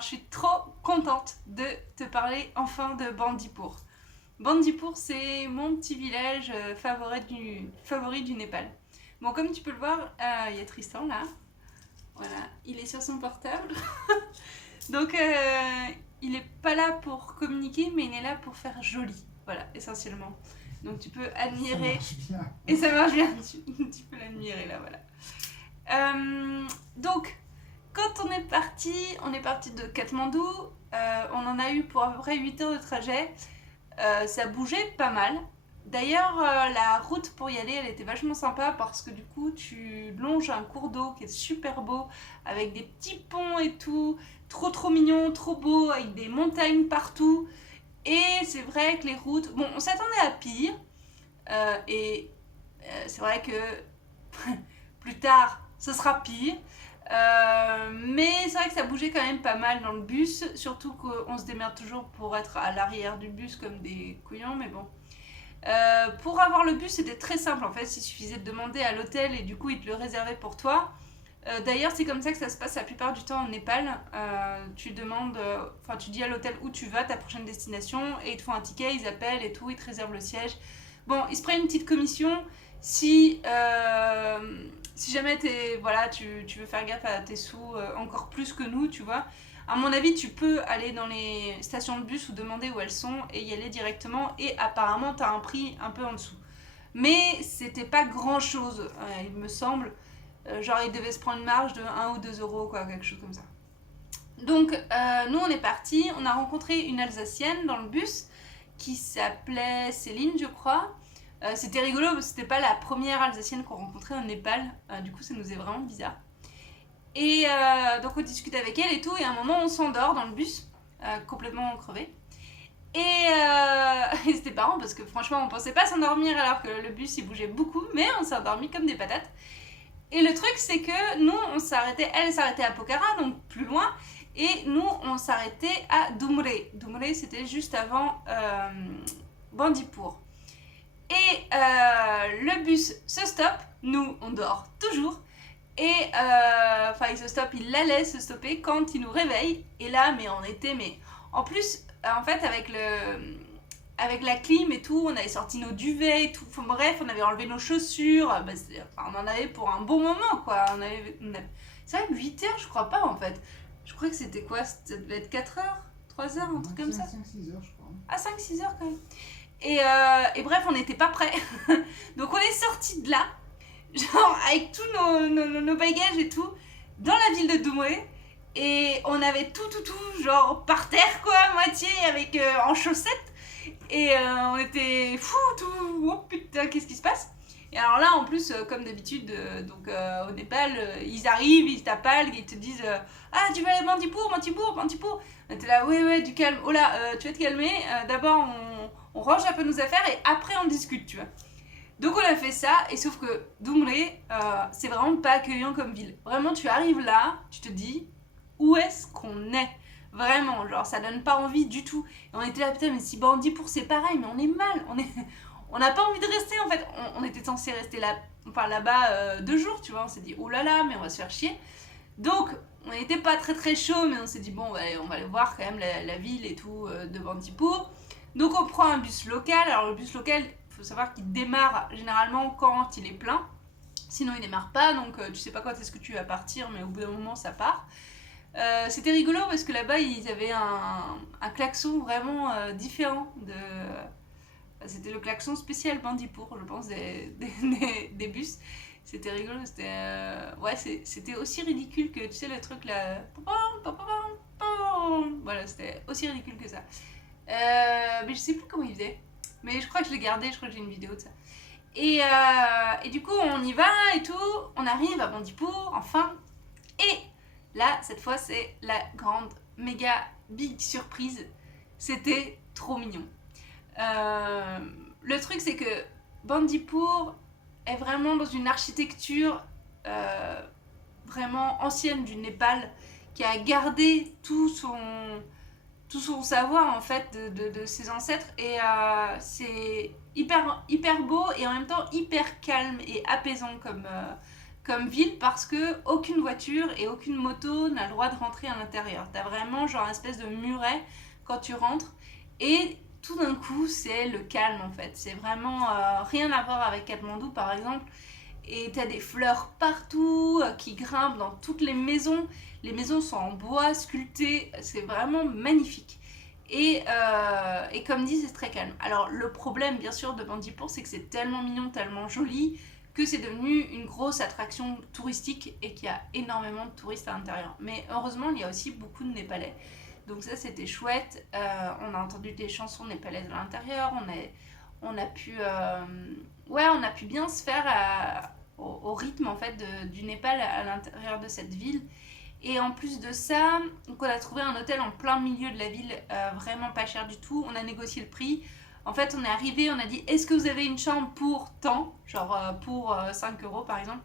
Alors je suis trop contente de te parler enfin de Bandipur. Bandipur, c'est mon petit village favori du Népal. Bon, comme tu peux le voir, il y a Tristan là. Voilà, il est sur son portable. Donc il est pas là pour communiquer, mais il est là pour faire joli. Voilà, essentiellement. Donc tu peux admirer. Ça marche bien. Et ça marche bien, tu peux l'admirer là, voilà. Donc, quand on est parti de Katmandou, on en a eu pour à peu près 8 heures de trajet. Ça bougeait pas mal. D'ailleurs, la route pour y aller, elle était vachement sympa parce que du coup, tu longes un cours d'eau qui est super beau, avec des petits ponts et tout, trop mignon, trop beau, avec des montagnes partout. Et c'est vrai que les routes, bon, on s'attendait à pire, et c'est vrai que plus tard, ce sera pire. Mais c'est vrai que ça bougeait quand même pas mal dans le bus, surtout qu'on se démerde toujours pour être à l'arrière du bus comme des couillons, mais bon. Pour avoir le bus, c'était très simple en fait, il suffisait de demander à l'hôtel et du coup, ils te le réservaient pour toi. D'ailleurs, c'est comme ça que ça se passe la plupart du temps en Népal. Tu demandes, tu dis à l'hôtel où tu vas, ta prochaine destination, et ils te font un ticket, ils appellent et tout, ils te réservent le siège. Bon, ils se prennent une petite commission si jamais tu veux faire gaffe à tes sous encore plus que nous, tu vois. À mon avis, tu peux aller dans les stations de bus ou demander où elles sont et y aller directement. Et apparemment, tu as un prix un peu en dessous. Mais c'était pas grand chose, il me semble. Genre, ils devaient se prendre une marge de 1 ou 2 euros, quoi, quelque chose comme ça. Donc, nous, on est partis. On a rencontré une Alsacienne dans le bus qui s'appelait Céline, je crois. C'était rigolo parce que c'était pas la première Alsacienne qu'on rencontrait au Népal. Du coup, ça nous est vraiment bizarre. Et donc, on discute avec elle et tout. Et à un moment, on s'endort dans le bus, complètement crevé. Et c'était marrant parce que franchement, on pensait pas s'endormir alors que le bus il bougeait beaucoup, mais on s'est endormi comme des patates. Et le truc, c'est que nous, elle s'arrêtait à Pokhara, donc plus loin, et nous, on s'arrêtait à Dumre. Dumre, c'était juste avant Bandipur. Et le bus se stoppe, nous, on dort toujours, et il se stoppe, il allait se stopper quand il nous réveille, et là, mais on était, mais en plus, en fait, avec la clim et tout, on avait sorti nos duvets et tout. Enfin, bref, on avait enlevé nos chaussures. On en avait pour un bon moment, quoi. C'est vrai que 8 heures, je crois pas, en fait. Je crois que c'était quoi? Ça devait être 4 heures 3 heures, un truc comme ça. 5-6 heures, je crois. Ah, 5-6 heures, quand même. Et bref, on n'était pas prêts. Donc, on est sortis de là, genre, avec tous nos bagages et tout, dans la ville de Doumboué. Et on avait tout, genre, par terre, quoi, à moitié, en chaussettes. Et on était fou, tout. Oh putain, qu'est-ce qui se passe? Et alors là, en plus, comme d'habitude, au Népal, ils arrivent, ils t'appellent, ils te disent ah, tu vas aller à Bandipur. On était là, ouais, du calme. Oh là, tu vas te calmer. D'abord, on range un peu nos affaires et après, on discute, tu vois. Donc, on a fait ça, et sauf que Dumre, c'est vraiment pas accueillant comme ville. Vraiment, tu arrives là, tu te dis où est-ce qu'on est? Vraiment, genre ça donne pas envie du tout. Et on était là, putain, mais si Bandipur c'est pareil, mais on est mal, on n'a pas envie de rester en fait. On était censé rester là-bas 2 jours, tu vois. On s'est dit, oh là là, mais on va se faire chier. Donc, on n'était pas très chaud, mais on s'est dit, bon, on va aller voir quand même la ville et tout de Bandipur. Donc, on prend un bus local. Alors, le bus local, il faut savoir qu'il démarre généralement quand il est plein. Sinon, il démarre pas, donc tu sais pas quand est-ce que tu vas partir, mais au bout d'un moment, ça part. C'était rigolo parce que là-bas ils avaient un klaxon vraiment différent c'était le klaxon spécial Bandipur, je pense, des bus. C'était rigolo, c'était aussi ridicule que, tu sais, le truc là. Voilà, c'était aussi ridicule que ça. Mais je sais plus comment il faisait. Mais je crois que je l'ai gardé, je crois que j'ai une vidéo de ça. Et du coup, on y va et tout. On arrive à Bandipur, enfin. Et là, cette fois, c'est la grande, méga, big surprise. C'était trop mignon. Le truc, c'est que Bandipur est vraiment dans une architecture vraiment ancienne du Népal qui a gardé tout son savoir en fait de ses ancêtres et c'est hyper beau et en même temps hyper calme et apaisant comme ville parce que aucune voiture et aucune moto n'a le droit de rentrer à l'intérieur. T'as vraiment genre une espèce de muret quand tu rentres et tout d'un coup c'est le calme en fait. C'est vraiment rien à voir avec Katmandou par exemple. Et t'as des fleurs partout qui grimpent dans toutes les maisons. Les maisons sont en bois sculpté, c'est vraiment magnifique. Et comme dit, c'est très calme. Alors le problème bien sûr de Bandipur, c'est que c'est tellement mignon, tellement joli, que c'est devenu une grosse attraction touristique et qu'il y a énormément de touristes à l'intérieur. Mais heureusement, il y a aussi beaucoup de Népalais. Donc ça, c'était chouette. On a entendu des chansons népalaises à l'intérieur. On a pu, ouais, on a pu bien se faire au rythme en fait du Népal à l'intérieur de cette ville. Et en plus de ça, donc on a trouvé un hôtel en plein milieu de la ville, vraiment pas cher du tout. On a négocié le prix. En fait, on est arrivé, on a dit est-ce que vous avez une chambre pour tant, genre pour 5 euros par exemple.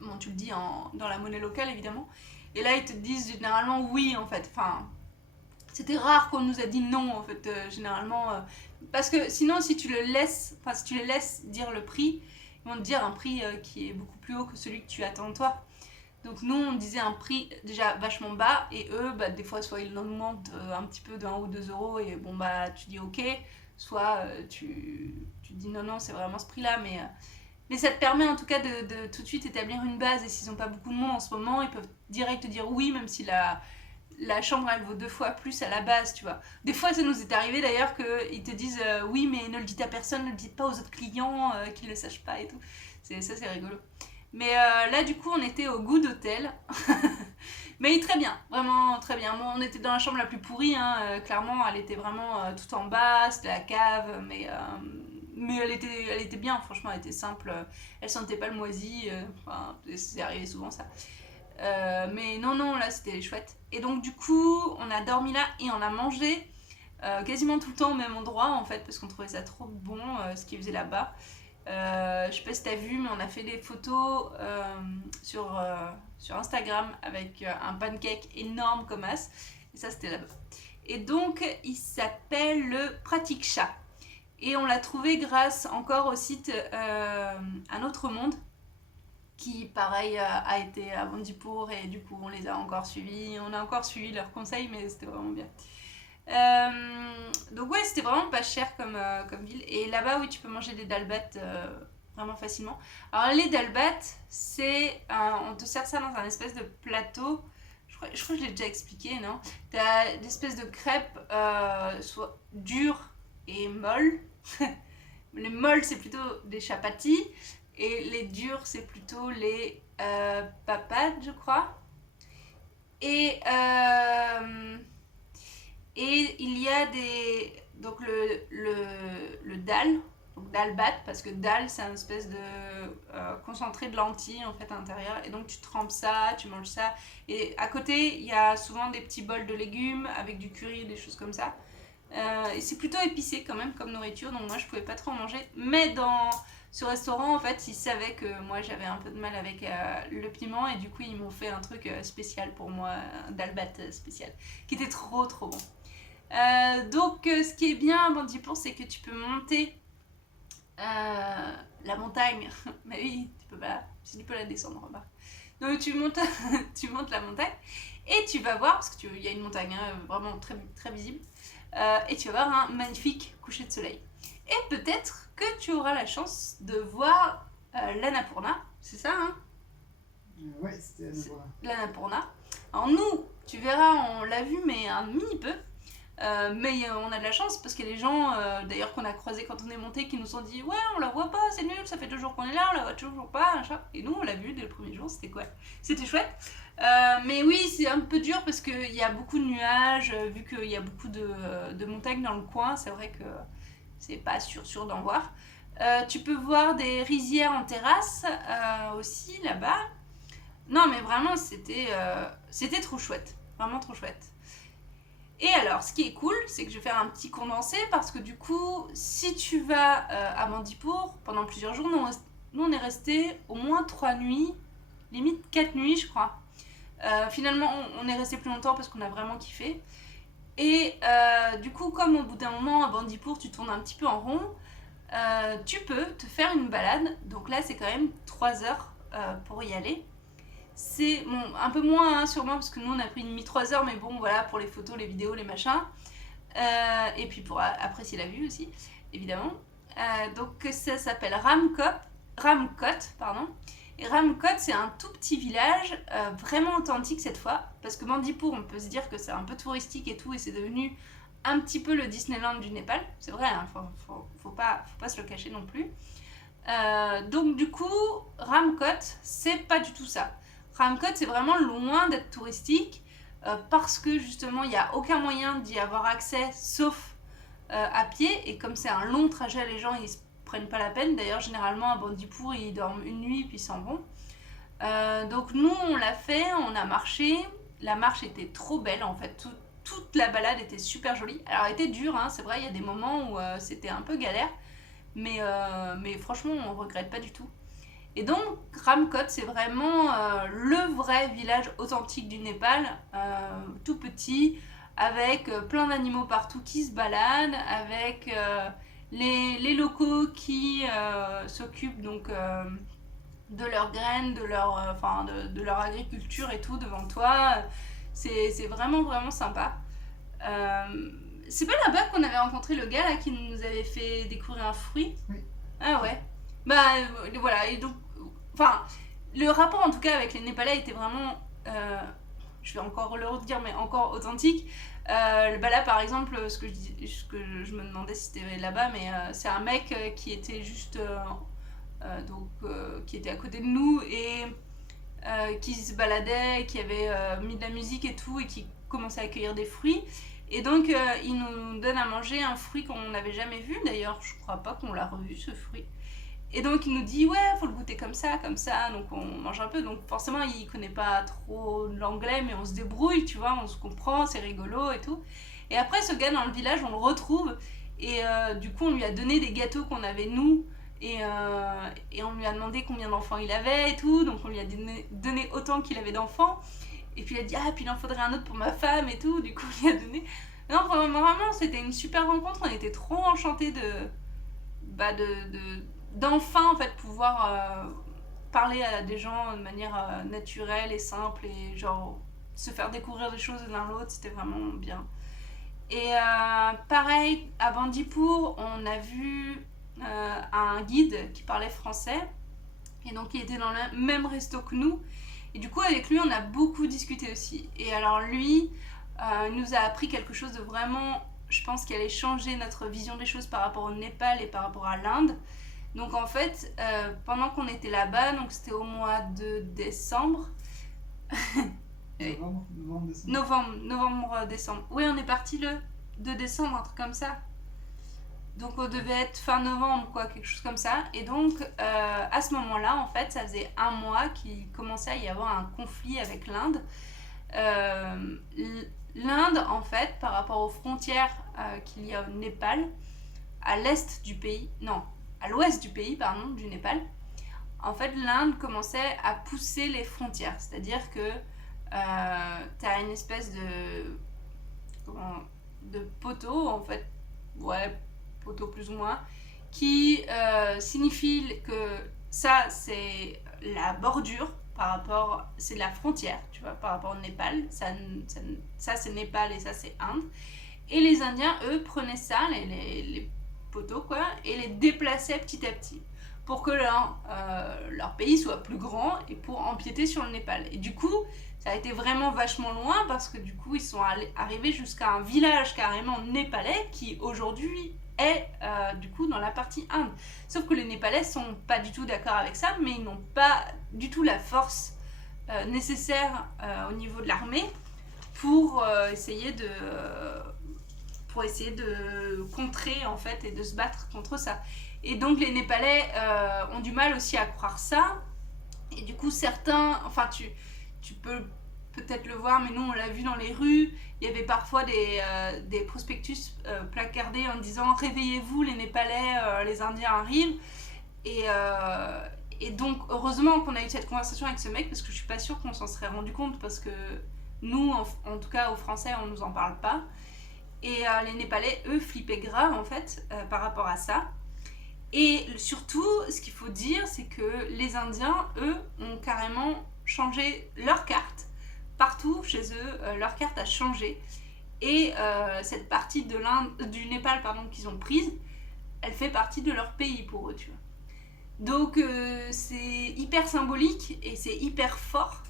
Bon, tu le dis dans la monnaie locale évidemment. Et là, ils te disent généralement oui en fait. Enfin, c'était rare qu'on nous a dit non en fait, généralement. Parce que sinon, si tu les laisses dire le prix, ils vont te dire un prix qui est beaucoup plus haut que celui que tu attends toi. Donc nous, on disait un prix déjà vachement bas et eux, bah, des fois, soit ils augmentent un petit peu de 1 ou 2 euros et bon, bah, tu dis ok, soit tu dis non, non, c'est vraiment ce prix-là, mais ça te permet en tout cas de tout de suite établir une base et s'ils n'ont pas beaucoup de monde en ce moment, ils peuvent direct te dire oui, même si la chambre elle vaut 2 fois plus à la base, tu vois. Des fois, ça nous est arrivé d'ailleurs qu'ils te disent oui, mais ne le dites à personne, ne le dites pas aux autres clients, qu'ils ne le sachent pas et tout. Ça, c'est rigolo. Mais là, du coup, on était au Good Hotel. Mais très bien, vraiment très bien. Bon, on était dans la chambre la plus pourrie, hein, clairement. Elle était vraiment tout en bas, c'était la cave. Mais elle était bien, franchement, elle était simple. Elle sentait pas le moisi. Enfin, c'est arrivé souvent ça. Mais non, non, là, c'était chouette. Et donc, du coup, on a dormi là et on a mangé quasiment tout le temps au même endroit, en fait, parce qu'on trouvait ça trop bon, ce qu'ils faisaient là-bas. Je sais pas si t'as vu, mais on a fait des photos sur Instagram avec un pancake énorme comme as. Et ça, c'était là-bas. Et donc, il s'appelle le Pratiksha. Et on l'a trouvé grâce encore au site Un Autre Monde, qui, pareil, a été à Bandipur. Et du coup, on les a encore suivis. On a encore suivi leurs conseils, mais c'était vraiment bien. Donc ouais, c'était vraiment pas cher comme ville. Et là-bas, oui, tu peux manger des dalbats vraiment facilement. Alors les dalbats, on te sert ça dans un espèce de plateau. Je crois que je l'ai déjà expliqué, non? T'as des espèces de crêpes soit dures et molles. Les molles, c'est plutôt des chapatis. Et les durs, c'est plutôt les papades, je crois. Et il y a donc le dal, donc dalbat, parce que dal c'est une espèce de concentré de lentilles en fait à l'intérieur. Et donc tu trempes ça, tu manges ça. Et à côté, il y a souvent des petits bols de légumes avec du curry, des choses comme ça. Et c'est plutôt épicé quand même comme nourriture, donc moi je pouvais pas trop en manger. Mais dans ce restaurant, en fait, ils savaient que moi j'avais un peu de mal avec le piment et du coup ils m'ont fait un truc spécial pour moi, un dalbat spécial, qui était trop trop bon. Donc ce qui est bien à Bandipur, c'est que tu peux monter la montagne. Mais oui, tu peux la descendre en bas. Donc tu montes, tu montes la montagne et tu vas voir, parce qu'il y a une montagne vraiment très, très visible, et tu vas voir un magnifique coucher de soleil. Et peut-être que tu auras la chance de voir l'Annapurna, c'est ça, hein? Ouais, c'était Annapurna. L'Annapurna. Alors nous, tu verras, on l'a vu, mais un mini peu. Mais on a de la chance parce qu'il y a des gens d'ailleurs qu'on a croisés quand on est monté qui nous ont dit ouais, on la voit pas, c'est nul, ça fait 2 jours qu'on est là, on la voit toujours pas, machin. Et nous on l'a vu dès le premier jour, c'était quoi? C'était chouette. Mais oui, c'est un peu dur parce qu'il y a beaucoup de nuages, vu qu'il y a beaucoup de montagnes dans le coin, c'est vrai que c'est pas sûr d'en voir. Tu peux voir des rizières en terrasse aussi là-bas. Non mais vraiment c'était trop chouette, vraiment trop chouette. Et alors, ce qui est cool, c'est que je vais faire un petit condensé parce que du coup, si tu vas à Bandipur pendant plusieurs jours, nous on est resté au moins 3 nuits, limite 4 nuits je crois. Finalement, on est resté plus longtemps parce qu'on a vraiment kiffé. Et du coup, comme au bout d'un moment à Bandipur, tu tournes un petit peu en rond, tu peux te faire une balade. Donc là, c'est quand même 3 heures pour y aller. C'est bon, un peu moins hein, sûrement parce que nous on a pris une 3 heures, mais bon voilà pour les photos, les vidéos, les machins. Et puis pour apprécier la vue aussi, évidemment. Donc ça s'appelle Ramkot, pardon. Et Ramkot c'est un tout petit village, vraiment authentique cette fois, parce que Bandipur on peut se dire que c'est un peu touristique et tout, et c'est devenu un petit peu le Disneyland du Népal, c'est vrai, hein, faut pas se le cacher non plus. Donc du coup, Ramkot, c'est pas du tout ça. Ramkot, c'est vraiment loin d'être touristique, parce que justement, il n'y a aucun moyen d'y avoir accès, sauf à pied, et comme c'est un long trajet, les gens, ils se prennent pas la peine. D'ailleurs, généralement, à Bandipur, ils dorment une nuit, puis ils s'en vont. Donc nous, on l'a fait, on a marché, la marche était trop belle, en fait, toute la balade était super jolie. Alors, elle était dure, hein, c'est vrai, il y a des moments où c'était un peu galère, mais franchement, on regrette pas du tout. Et donc, Ramkot, c'est vraiment le vrai village authentique du Népal, tout petit, avec plein d'animaux partout qui se baladent, avec les locaux qui s'occupent donc de leurs graines, de leur agriculture et tout devant toi. C'est vraiment, vraiment sympa. C'est pas là-bas qu'on avait rencontré le gars là, qui nous avait fait découvrir un fruit? Oui. Ah ouais. Bah voilà, et donc, enfin, le rapport en tout cas avec les Népalais était vraiment, je vais encore le redire, mais encore authentique. Bah là par exemple, ce que je me demandais si c'était là-bas, mais c'est un mec qui était juste, qui était à côté de nous et qui se baladait, qui avait mis de la musique et tout, et qui commençait à cueillir des fruits. Et donc, il nous donne à manger un fruit qu'on n'avait jamais vu. D'ailleurs, je crois pas qu'on l'a revu, ce fruit. Et donc, il nous dit, ouais, faut le goûter comme ça, comme ça. Donc, on mange un peu. Donc, forcément, il connaît pas trop l'anglais, mais on se débrouille, tu vois, on se comprend, c'est rigolo et tout. Et après, ce gars dans le village, on le retrouve. Et du coup, on lui a donné des gâteaux qu'on avait, nous. Et on lui a demandé combien d'enfants il avait et tout. Donc, on lui a donné autant qu'il avait d'enfants. Et puis il a dit, ah, puis il en faudrait un autre pour ma femme et tout. Du coup, il a donné. Non, vraiment, c'était une super rencontre. On était trop enchantés d'enfin, en fait, pouvoir parler à des gens de manière naturelle et simple. Et genre, se faire découvrir des choses l'un l'autre. C'était vraiment bien. Et pareil, à Bandipur, on a vu un guide qui parlait français. Et donc, il était dans le même resto que nous. Et du coup, avec lui, on a beaucoup discuté aussi. Et alors lui, il nous a appris quelque chose de vraiment, je pense, qui allait changer notre vision des choses par rapport au Népal et par rapport à l'Inde. Donc en fait, pendant qu'on était là-bas, donc c'était au mois de décembre. Novembre, décembre. Oui, on est parti le 2 décembre, un truc comme ça. Donc on devait être fin novembre, quoi, quelque chose comme ça. Et donc à ce moment-là, en fait, ça faisait un mois qu'il commençait à y avoir un conflit avec l'Inde. L'Inde, en fait, par rapport aux frontières qu'il y a au Népal, à l'est du pays, non, à l'ouest du pays, pardon, du Népal, en fait, l'Inde commençait à pousser les frontières. C'est-à-dire que t'as une espèce de poteau, en fait, ouais, poteau plus ou moins, qui signifie que ça c'est la bordure par rapport, c'est la frontière, tu vois, par rapport au Népal, ça c'est Népal et ça c'est Inde. Et les Indiens, eux, prenaient ça, les poteaux quoi, et les déplaçaient petit à petit pour que leur pays soit plus grand et pour empiéter sur le Népal. Et du coup, ça a été vraiment vachement loin parce que du coup, ils sont arrivés jusqu'à un village carrément népalais qui aujourd'hui est du coup dans la partie Inde. Sauf que les Népalais sont pas du tout d'accord avec ça, mais ils n'ont pas du tout la force nécessaire au niveau de l'armée pour essayer de contrer en fait et de se battre contre ça. Et donc les Népalais ont du mal aussi à croire ça. Et du coup certains, enfin tu peux peut-être le voir, mais nous on l'a vu dans les rues, il y avait parfois des prospectus placardés en disant réveillez-vous les Népalais, les Indiens arrivent. Et donc heureusement qu'on a eu cette conversation avec ce mec parce que je suis pas sûre qu'on s'en serait rendu compte parce que nous en tout cas aux Français on nous en parle pas. Et les Népalais eux flippaient grave en fait par rapport à ça. Et surtout, ce qu'il faut dire, c'est que les Indiens, eux, ont carrément changé leur carte. Partout chez eux, leur carte a changé. Et cette partie du Népal qu'ils ont prise, elle fait partie de leur pays pour eux, tu vois. Donc c'est hyper symbolique et c'est hyper fort.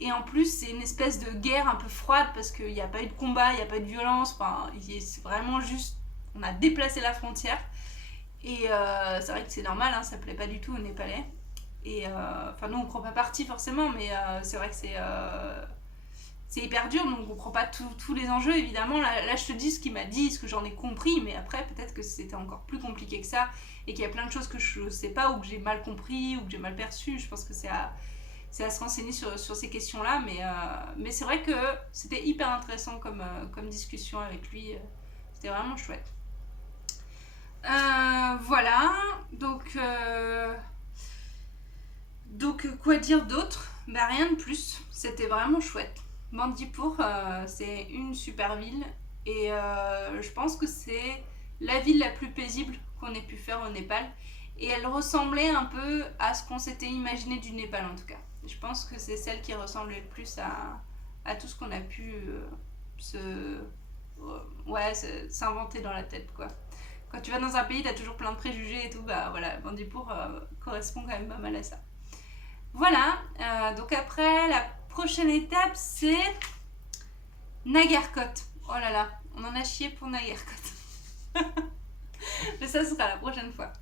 Et en plus, c'est une espèce de guerre un peu froide parce qu'il n'y a pas eu de combat, il n'y a pas eu de violence. Enfin, c'est vraiment juste, on a déplacé la frontière. Et c'est vrai que c'est normal, hein, ça plaît pas du tout aux Népalais. Et enfin, nous on prend pas parti forcément, mais c'est vrai que c'est hyper dur, donc on comprend pas tous les enjeux évidemment. Là, je te dis ce qu'il m'a dit, ce que j'en ai compris, mais après peut-être que c'était encore plus compliqué que ça et qu'il y a plein de choses que je sais pas ou que j'ai mal compris ou que j'ai mal perçu. Je pense que c'est à se renseigner sur ces questions-là, mais c'est vrai que c'était hyper intéressant comme discussion avec lui. C'était vraiment chouette. Voilà, donc quoi dire d'autre? Bah rien de plus, c'était vraiment chouette. Bandipur, c'est une super ville et je pense que c'est la ville la plus paisible qu'on ait pu faire au Népal et elle ressemblait un peu à ce qu'on s'était imaginé du Népal en tout cas. Je pense que c'est celle qui ressemblait le plus à tout ce qu'on a pu s'inventer dans la tête quoi. Quand tu vas dans un pays, t'as toujours plein de préjugés et tout, bah voilà, Bandipur correspond quand même pas mal à ça. Voilà, donc après, la prochaine étape, c'est Nagarkot. Oh là là, on en a chié pour Nagarkot. Mais ça sera la prochaine fois.